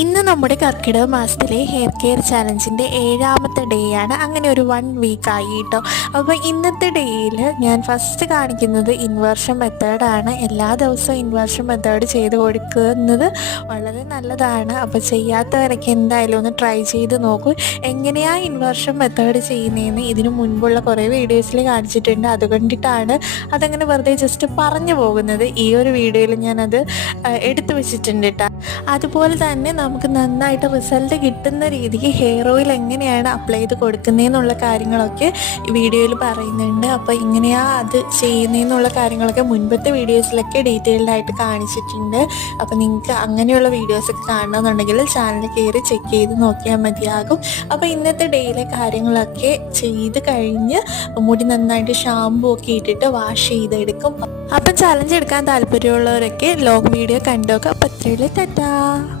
ഇന്ന് നമ്മുടെ കർക്കിടക മാസത്തിലെ ഹെയർ കെയർ ചാലഞ്ചിൻ്റെ 7ാമത്തെ ഡേ ആണ്. അങ്ങനെ ഒരു 1 വീക്കായി കേട്ടോ. അപ്പോൾ ഇന്നത്തെ ഡേയിൽ ഞാൻ ഫസ്റ്റ് കാണിക്കുന്നത് ഇൻവേർഷൻ മെത്തേഡാണ്. എല്ലാ ദിവസവും ഇൻവേർഷൻ മെത്തേഡ് ചെയ്ത് കൊടുക്കുന്നത് വളരെ നല്ലതാണ്. അപ്പോൾ ചെയ്യാത്തവരൊക്കെ എന്തായാലും ഒന്ന് ട്രൈ ചെയ്ത് നോക്കൂ. എങ്ങനെയാണ് ഇൻവേർഷൻ മെത്തേഡ് ചെയ്യുന്നതെന്ന് ഇതിനു മുൻപുള്ള കുറേ വീഡിയോസിൽ കാണിച്ചിട്ടുണ്ട്. അതുകൊണ്ടിട്ടാണ് അതങ്ങനെ വെറുതെ ജസ്റ്റ് പറഞ്ഞു പോകുന്നത്. ഈ ഒരു വീഡിയോയിൽ ഞാനത് എടുത്തു വെച്ചിട്ടുണ്ട് കേട്ടോ. അതുപോലെ തന്നെ നമുക്ക് നന്നായിട്ട് റിസൾട്ട് കിട്ടുന്ന രീതിക്ക് ഹെയർ ഓയിൽ എങ്ങനെയാണ് അപ്ലൈ ചെയ്ത് കൊടുക്കുന്നതെന്നുള്ള കാര്യങ്ങളൊക്കെ വീഡിയോയിൽ പറയുന്നുണ്ട്. അപ്പോൾ ഇങ്ങനെയാണ് അത് ചെയ്യുന്നതെന്നുള്ള കാര്യങ്ങളൊക്കെ മുൻപത്തെ വീഡിയോസിലൊക്കെ ഡീറ്റെയിൽഡായിട്ട് കാണിച്ചിട്ടുണ്ട്. അപ്പോൾ നിങ്ങൾക്ക് അങ്ങനെയുള്ള വീഡിയോസൊക്കെ കാണണമെന്നുണ്ടെങ്കിൽ ചാനൽ കയറി ചെക്ക് ചെയ്ത് നോക്കിയാൽ മതിയാകും. അപ്പോൾ ഇന്നത്തെ ഡേയിലെ കാര്യങ്ങളൊക്കെ ചെയ്ത് കഴിഞ്ഞ് മുടി നന്നായിട്ട് ഷാമ്പൂ ഒക്കെ ഇട്ടിട്ട് വാഷ് ചെയ്തെടുക്കും. അപ്പം ചലഞ്ച് എടുക്കാൻ താല്പര്യമുള്ളവരൊക്കെ ലോങ് വീഡിയോ കണ്ടോക്കാം. അപ്പോൾ അത്രയുള്ള ടാറ്റാ.